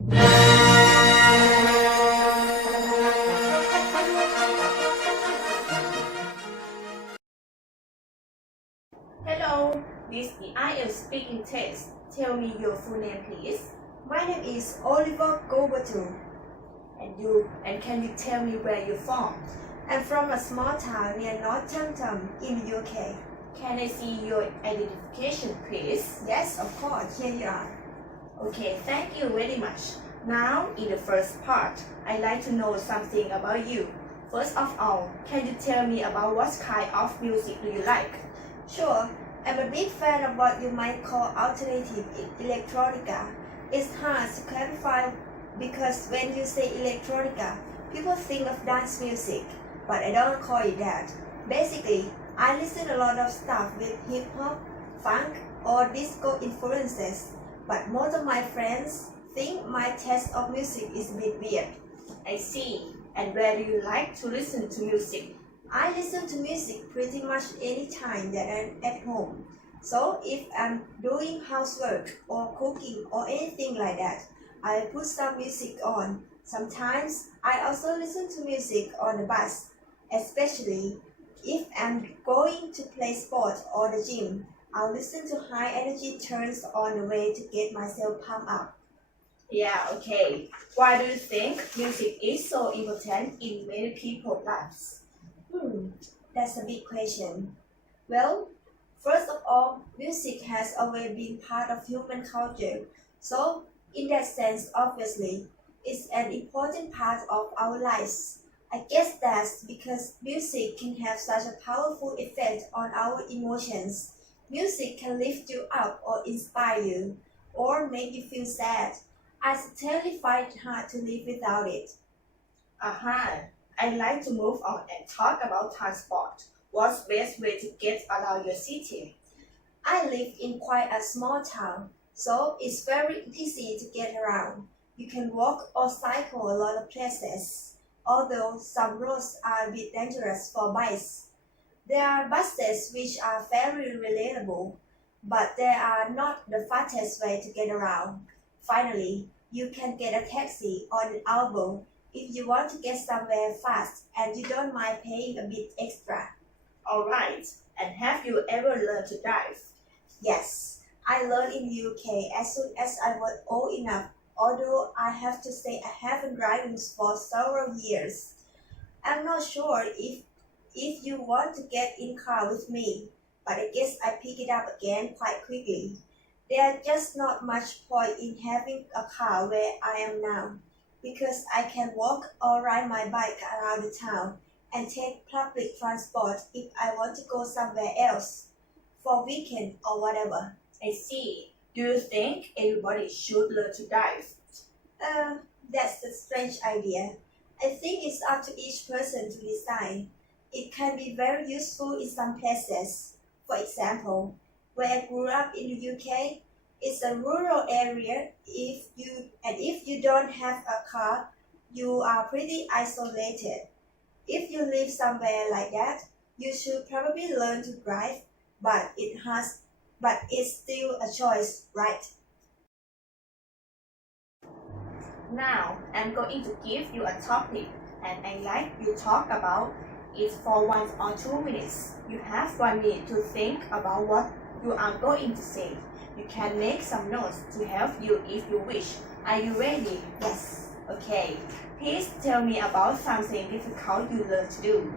Hello, this is the IELTS speaking test. Tell me your full name, please. My name is Oliver Gobatu. And can you tell me where you're from? I'm from a small town near Northampton in the UK. Can I see your identification, please? Yes, of course, here you are. Okay, thank you very much. Now, in the first part, I'd like to know something about you. First of all, can you tell me about what kind of music do you like? Sure, I'm a big fan of what you might call alternative electronica. It's hard to clarify because when you say electronica, people think of dance music, but I don't call it that. Basically, I listen a lot of stuff with hip-hop, funk, or disco influences, but most of my friends think my taste of music is a bit weird. I see. And where do you like to listen to music? I listen to music pretty much any time that I'm at home. So if I'm doing housework or cooking or anything like that, I put some music on. Sometimes I also listen to music on the bus, especially if I'm going to play sports or the gym. I'll listen to high energy tunes on the way to get myself pumped up. Yeah, okay. Why do you think music is so important in many people's lives? That's a big question. Well, first of all, music has always been part of human culture. So, in that sense, obviously, it's an important part of our lives. I guess that's because music can have such a powerful effect on our emotions. Music can lift you up or inspire you, or make you feel sad. I certainly find it hard to live without it. I'd like to move on and talk about transport. What's the best way to get around your city? I live in quite a small town, so it's very easy to get around. You can walk or cycle a lot of places, although some roads are a bit dangerous for bikes. There are buses which are very relatable, but they are not the fastest way to get around. Finally, you can get a taxi on an elbow if you want to get somewhere fast and you don't mind paying a bit extra. Alright, and have you ever learned to drive? Yes, I learned in the UK as soon as I was old enough, although I have to say I haven't driven for several years. I'm not sure if you want to get in car with me, but I guess I pick it up again quite quickly. There's just not much point in having a car where I am now, because I can walk or ride my bike around the town and take public transport if I want to go somewhere else, for weekend or whatever. I see. Do you think everybody should learn to drive? That's a strange idea. I think it's up to each person to decide. It can be very useful in some places. For example, where I grew up in the UK, it's a rural area. If you don't have a car, you are pretty isolated. If you live somewhere like that, you should probably learn to drive, but it's still a choice, right? Now, I'm going to give you a topic, and I'd like you to talk about it for 1 or 2 minutes. You have 1 minute to think about what you are going to say. You can make some notes to help you if you wish. Are you ready? Yes. Okay. Please tell me about something difficult you learned to do.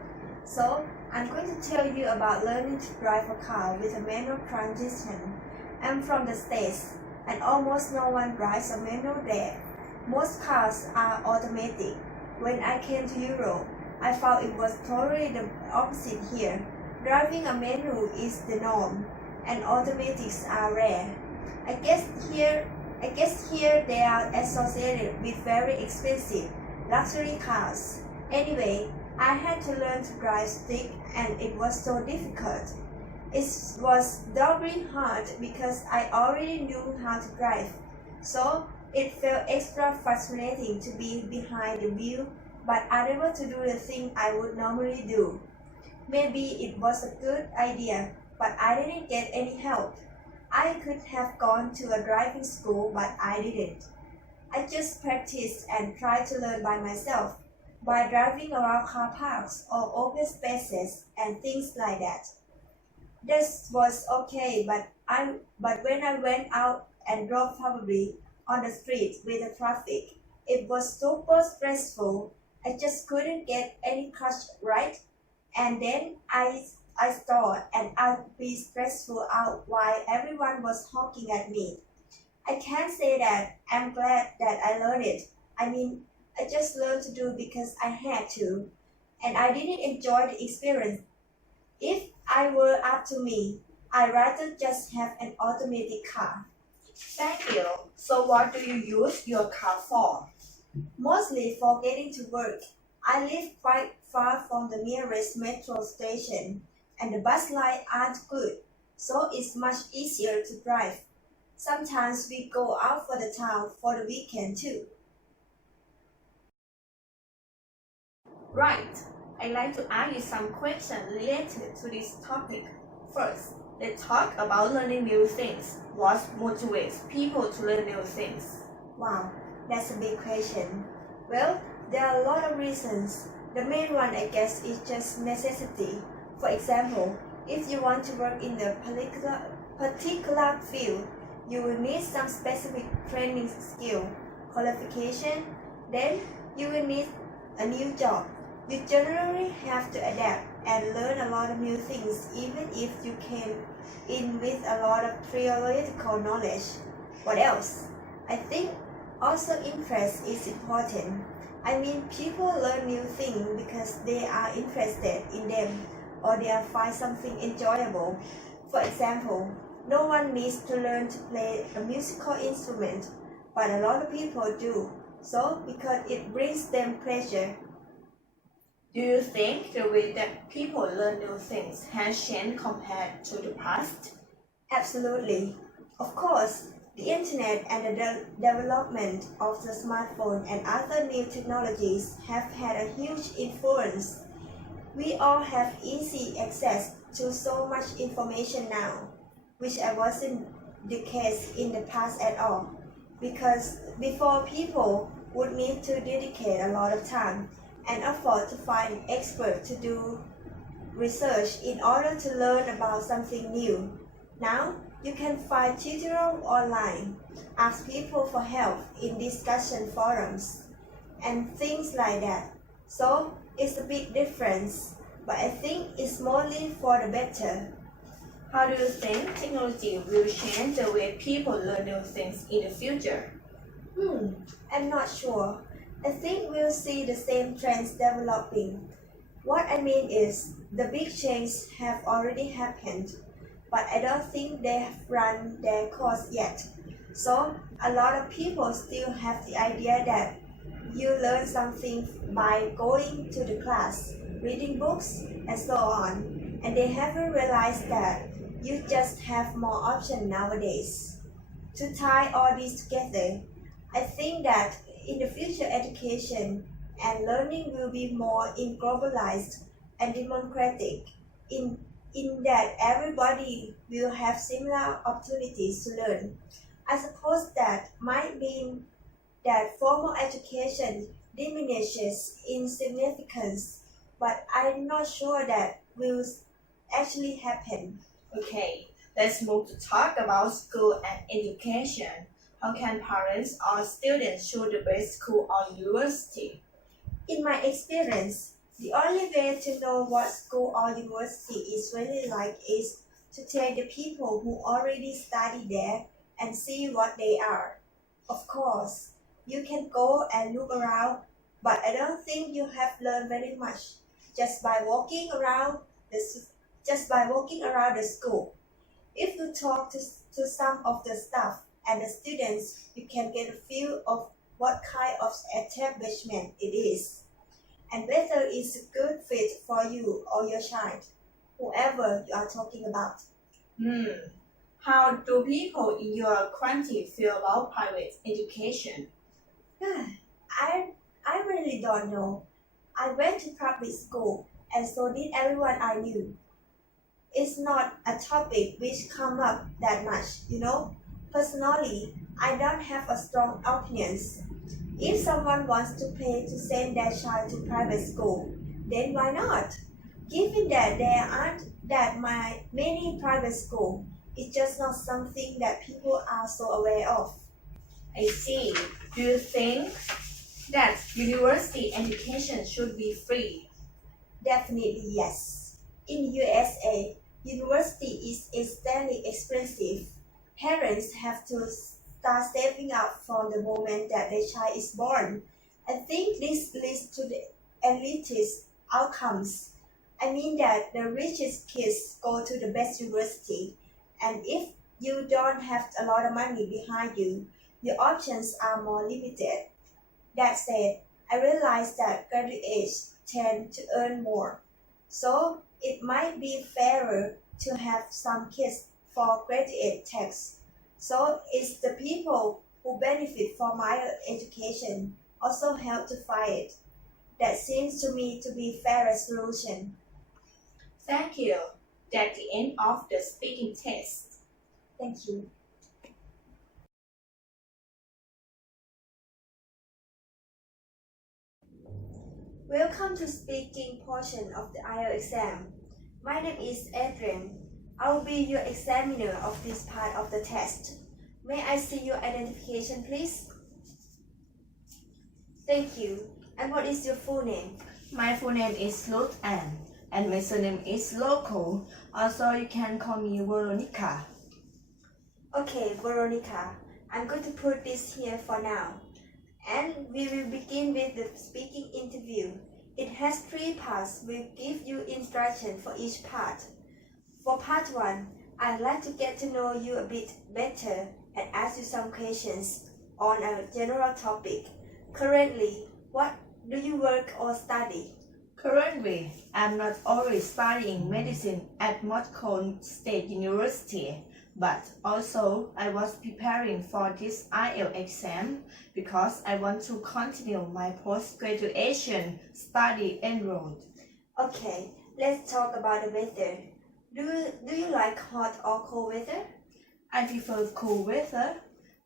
So, I'm going to tell you about learning to drive a car with a manual transmission. I'm from the States, and almost no one drives a manual there. Most cars are automatic. When I came to Europe, I found it was totally the opposite here. Driving a manual is the norm, and automatics are rare. I guess here they are associated with very expensive luxury cars. Anyway, I had to learn to drive stick, and it was so difficult. It was doubly hard because I already knew how to drive. So it felt extra frustrating to be behind the wheel but unable to do the thing I would normally do. Maybe it was a good idea, but I didn't get any help. I could have gone to a driving school, but I didn't. I just practiced and tried to learn by myself by driving around car parks or open spaces and things like that. This was okay, but when I went out and drove probably on the street with the traffic, it was super stressful. I just couldn't get any clutch right, and then I stalled and I'd be stressful out while everyone was honking at me. I can't say that I'm glad that I learned it. I mean, I just learned to do because I had to, and I didn't enjoy the experience. If I were up to me, I'd rather just have an automatic car. Thank you. So what do you use your car for? Mostly for getting to work. I live quite far from the nearest metro station, and the bus lines aren't good, so it's much easier to drive. Sometimes we go out for the town for the weekend too. Right. I'd like to ask you some questions related to this topic. First, let's talk about learning new things. What motivates people to learn new things? Wow, that's a big question. Well, there are a lot of reasons. The main one, I guess, is just necessity. For example, if you want to work in a particular field, you will need some specific training skill, qualification, then you will need a new job. You generally have to adapt and learn a lot of new things even if you came in with a lot of theoretical knowledge. What else? I think also interest is important. I mean, people learn new things because they are interested in them or they find something enjoyable. For example, no one needs to learn to play a musical instrument, but a lot of people do, so because it brings them pleasure. Do you think the way that people learn new things has changed compared to the past? Absolutely. Of course, the internet and the development of the smartphone and other new technologies have had a huge influence. We all have easy access to so much information now, which I wasn't the case in the past at all. Because before people would need to dedicate a lot of time and effort to find experts to do research in order to learn about something new. Now, you can find tutorials online, ask people for help in discussion forums, and things like that. So, it's a big difference, but I think it's mostly for the better. How do you think technology will change the way people learn new things in the future? I'm not sure. I think we'll see the same trends developing. What I mean is, the big changes have already happened, but I don't think they have run their course yet. So, a lot of people still have the idea that you learn something by going to the class, reading books, and so on, and they haven't realized that you just have more options nowadays. To tie all this together, I think that in the future education and learning will be more globalized and democratic in that everybody will have similar opportunities to learn. I suppose that might mean that formal education diminishes in significance, but I'm not sure that will actually happen. Okay, let's move to talk about school and education. How can parents or students choose the best school or university? In my experience, the only way to know what school or university is really like is to take the people who already study there and see what they are. Of course, you can go and look around, but I don't think you have learned very much just by walking around the the school. If you talk to some of the staff and the students, you can get a feel of what kind of establishment it is and whether it's a good fit for you or your child, whoever you are talking about. How do people in your country feel about private education? I really don't know. I went to public school and so did everyone I knew. It's not a topic which come up that much. Personally, I don't have a strong opinions. If someone wants to pay to send their child to private school, then why not? Given that there aren't that many private schools, it's just not something that people are so aware of. I see. Do you think that university education should be free? Definitely yes. In USA, university is extremely expensive. Parents have to start saving up from the moment that their child is born. I think this leads to the elitist outcomes. I mean that the richest kids go to the best university, and if you don't have a lot of money behind you, your options are more limited. That said, I realize that graduates tend to earn more, so it might be fairer to have some kids for graduate tax. So it's the people who benefit from higher education also help to fight it. That seems to me to be fairer solution. Thank you. That's the end of the speaking test. Thank you. Welcome to speaking portion of the IELTS exam. My name is Adrian. I will be your examiner of this part of the test. May I see your identification, please? Thank you. And what is your full name? My full name is Ruth Ann, and my surname is Loco. Also, you can call me Veronica. Okay, Veronica. I'm going to put this here for now. And we will begin with the speaking interview. It has 3 parts. We'll give you instruction for each part. For part 1, I'd like to get to know you a bit better and ask you some questions on a general topic. Currently, what do you work or study? Currently, I'm not only studying medicine at Moscow State University, but also I was preparing for this IELTS exam because I want to continue my post-graduation study enrolled. Okay, let's talk about the weather. Do you like hot or cold weather? I prefer cool weather,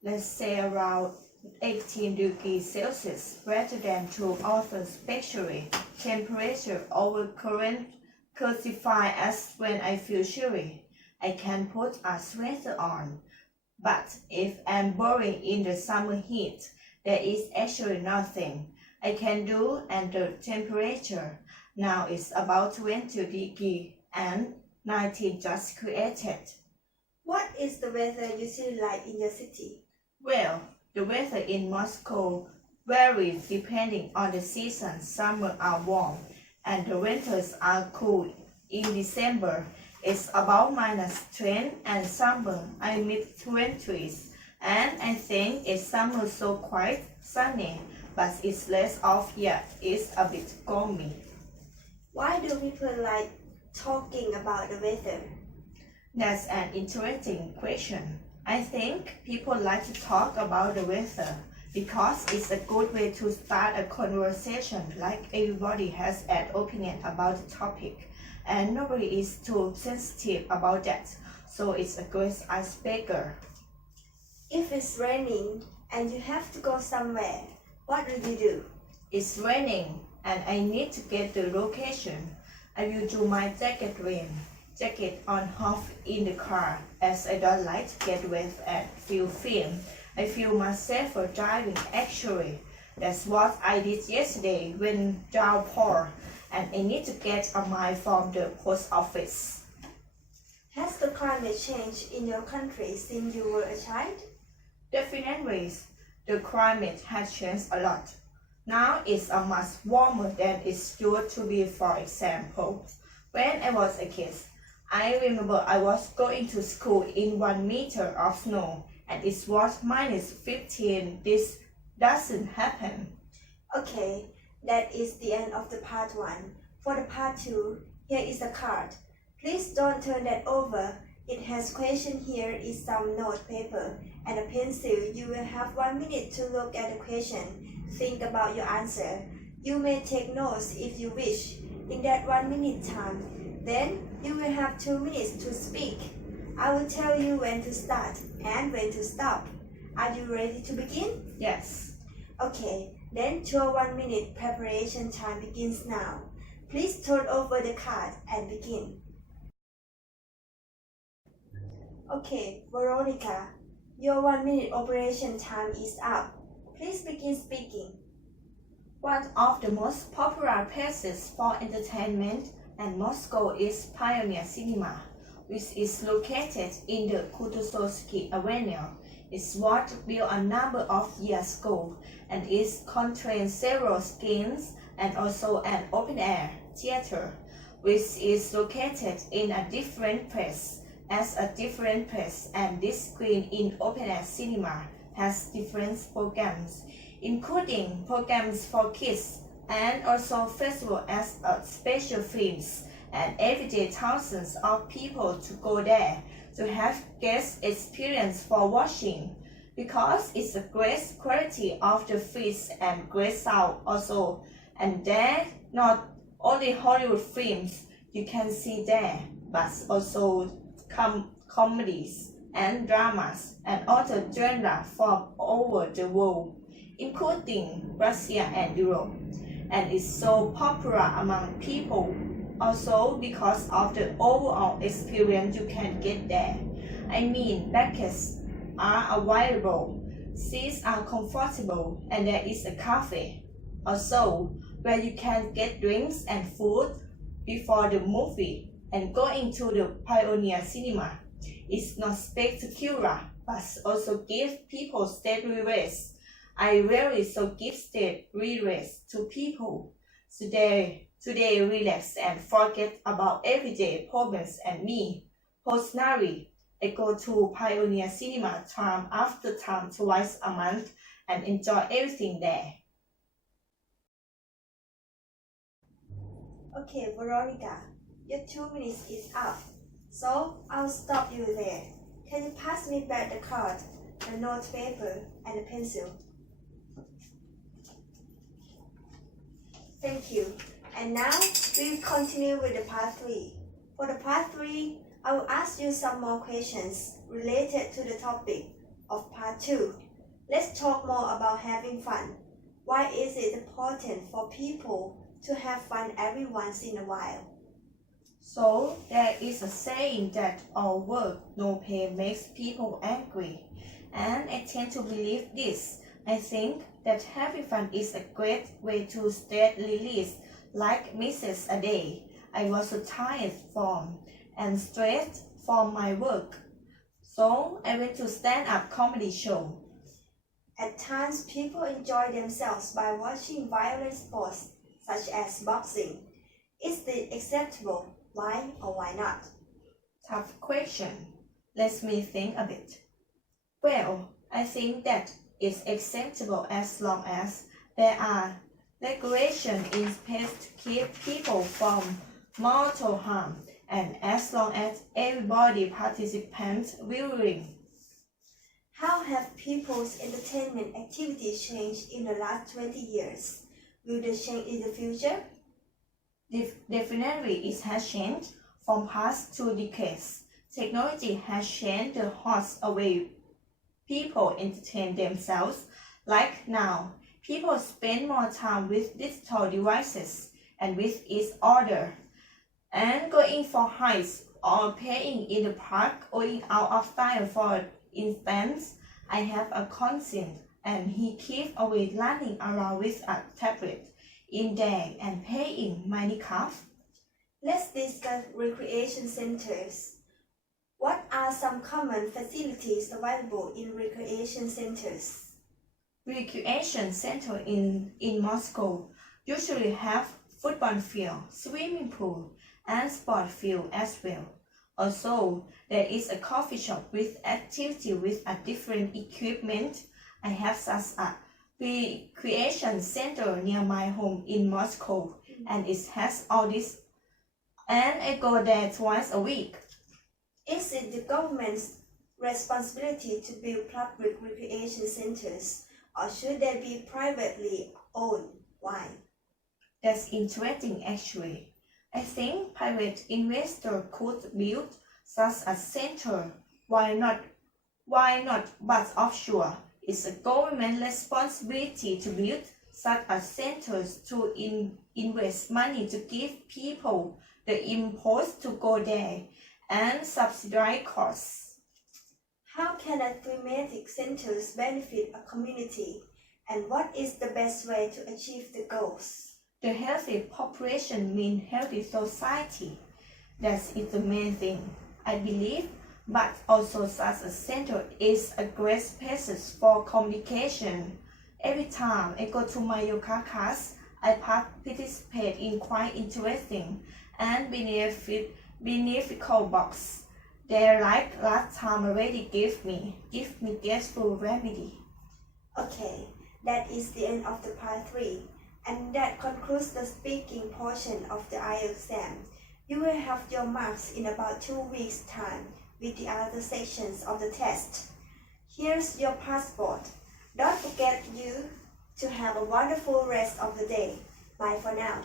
let's say around 18 degrees Celsius rather than to offer especially temperature over current classify as when I feel chilly. I can put a sweater on. But if I'm boring in the summer heat, there is actually nothing I can do, and the temperature now is about 20 degrees and 19 just created. What is the weather usually like in your city? Well, the weather in Moscow varies depending on the season. Summer are warm and the winters are cool. In December, it's about -10 and summer I mid-20s. And I think it's summer so quite sunny, but it's less off yet. It's a bit gloomy. Why do people like talking about the weather? That's an interesting question. I think people like to talk about the weather because it's a good way to start a conversation, like everybody has an opinion about the topic and nobody is too sensitive about that, so it's a great icebreaker. If it's raining and you have to go somewhere, what do you do? It's raining and I need to get the location. I will do my jacket on off in the car, as I don't like to get wet and feel thin. I feel much safer driving actually. That's what I did yesterday when downpour and I need to get a mile from the post office. Has the climate changed in your country since you were a child? Definitely, the climate has changed a lot. Now it's a much warmer than it used to be. For example, when I was a kid, I remember I was going to school in 1 meter of snow and it was -15. This doesn't happen. Okay, that is the end of the part 1. For the part 2, here is a card. Please don't turn that over. It has question. Here is some note paper and a pencil. You will have 1 minute to look at the question. Think about your answer. You may take notes if you wish. In that 1 minute time, then you will have 2 minutes to speak. I will tell you when to start and when to stop. Are you ready to begin? Yes. Okay, then your 1 minute preparation time begins now. Please turn over the card and begin. Okay, Veronica, your 1 minute operation time is up. Please begin speaking. One of the most popular places for entertainment in Moscow is Pioneer Cinema, which is located in the Kutuzovsky Avenue. It was built a number of years ago and it contains several screens and also an open-air theater, which is located in a different place and this screen in open-air cinema has different programs, including programs for kids and also festival as special films, and every day thousands of people to go there to have guest experience for watching, because it's a great quality of the feeds and great sound also, and there not only Hollywood films you can see there, but also comedies and dramas and other genres from over the world, including Russia and Europe, and it's so popular among people also because of the overall experience you can get there. I mean, packets are available, seats are comfortable, and there is a cafe also where you can get drinks and food before the movie. And going to the Pioneer Cinema is not spectacular, but also give people steady rest. I rarely so give steady rest to people. Today relax and forget about everyday problems, and me, personally, I go to Pioneer Cinema time after time twice a month and enjoy everything there. Okay, Veronica, your 2 minutes is up, so I'll stop you there. Can you pass me back the card, the note paper, and the pencil? Thank you. And now we will continue with the part 3. For the part 3, I will ask you some more questions related to the topic of part 2. Let's talk more about having fun. Why is it important for people to have fun every once in a while? So there is a saying that all work, no pay makes people angry, and I tend to believe this. I think that having fun is a great way to stress release, like misses a day. I was so tired from and stressed from my work, so I went to stand-up comedy show. At times, people enjoy themselves by watching violent sports such as boxing. Is it acceptable? Why or why not? Tough question. Let me think a bit. Well, I think that it's acceptable as long as there are regulations in place to keep people from mortal harm, and as long as everybody participates willingly. How have people's entertainment activities changed in the last 20 years? Will they change in the future? Definitely, it has changed from past 2 decades. Technology has changed the host way people entertain themselves. Like now, people spend more time with digital devices and with each other, and going for hikes or playing in the park, going out of time. For instance, I have a cousin and he keeps always running around with a tablet in there and playing Minecraft. Let's discuss recreation centers. What are some common facilities available in recreation centers? Recreation centers in Moscow usually have football field, swimming pool, and sport field as well. Also, there is a coffee shop with activity with a different equipment. I have such a recreation center near my home in Moscow, and it has all this, and I go there twice a week. Is it the government's responsibility to build public recreation centers, or should they be privately owned? Why? That's interesting actually. I think private investors could build such a center. Why not? But offshore, It's a government responsibility to build such a centers to invest money to give people the impulse to go there and subsidize costs. How can a thematic centers benefit a community, and what is the best way to achieve the goals? The healthy population means healthy society. That is the main thing, I believe, but also such a center is a great space for communication. Every time I go to my yoga class, I participate in quite interesting and beneficial box. They like last time already give me graceful remedy. Okay, that is the end of the part 3, and that concludes the speaking portion of the IELTS exam. You will have your marks in about 2 weeks' time with the other sections of the test. Here's your passport. Don't forget you to have a wonderful rest of the day. Bye for now.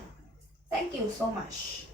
Thank you so much.